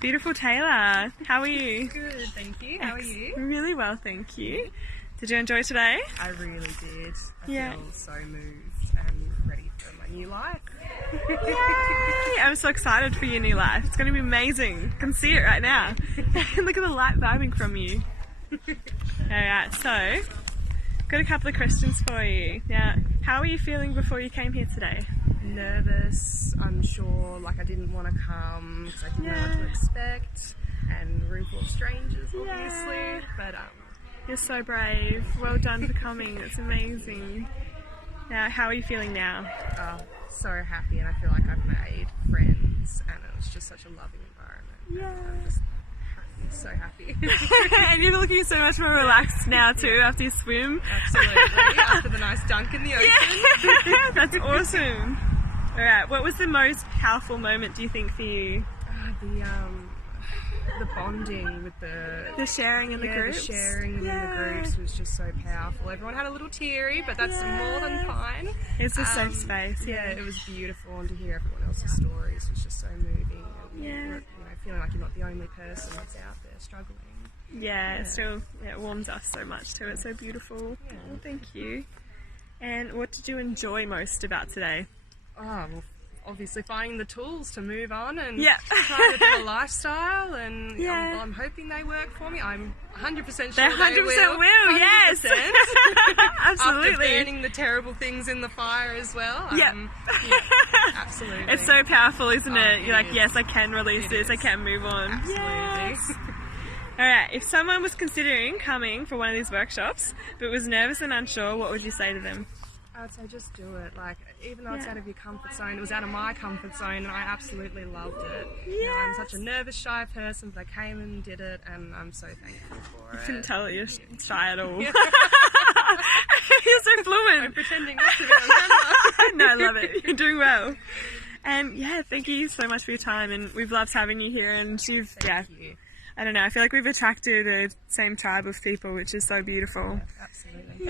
Beautiful Taylor. How are you? Good, thank you. How are you? Really well, thank you. Did you enjoy today? I really did. I Yeah. feel so moved and ready for my new life. Yay! I'm so excited for your new life. It's going to be amazing. I can see it right now. Look at the light vibing from you. Alright, so got a couple of questions for you. Now, how are you feeling before you came here today? Nervous, unsure, like I didn't want to come because I didn't know what to expect, and a room full of strangers, obviously. Yeah. But You're so brave. Well done for coming. It's amazing. Now, how are you feeling now? so happy, and I feel like I've made friends, and it was just such a loving environment. Yeah. And I'm just happy, so happy. And you're looking so much more relaxed now too after you swim. Absolutely, after the nice dunk in the ocean. Yeah. That's awesome. Alright, what was the most powerful moment, do you think, for you? The bonding with The sharing in the the groups? sharing in the groups was just so powerful. Everyone had a little teary, but that's more than fine. It's a safe space. Yeah, it was beautiful, and to hear everyone else's stories was just so moving. And, Yeah. feeling like you're not the only person that's out there struggling. Yeah, it warms us so much too. It's so beautiful. Yeah. Oh, thank you. And what did you enjoy most about today? Oh, well, obviously finding the tools to move on and Yeah. trying to do a lifestyle, and Yeah. I'm hoping they work for me. I'm 100% They sure 100% will, yes. 100%. After Absolutely. burning the terrible things in the fire as well. Yeah. Absolutely. It's so powerful, isn't it? You're like, it is. yes, I can release It this, I is. can move on. Absolutely. Yes. Alright, if someone was considering coming for one of these workshops but was nervous and unsure, what would you say to them? I would say just do it. Like, even though it's Yeah. out of your comfort zone, it was out of my comfort zone, and I absolutely loved it. I'm Yes. such a nervous, shy person, but I came and did it, and I'm so thankful for it. Couldn't tell that you're shy at all. Yeah. You're so I'm fluent. pretending not to be on camera. No, I love it. You're doing well. And yeah, thank you so much for your time, and we've loved having you here, and Thank you. I don't know, I feel like we've attracted the same tribe of people, which is so beautiful. Absolutely.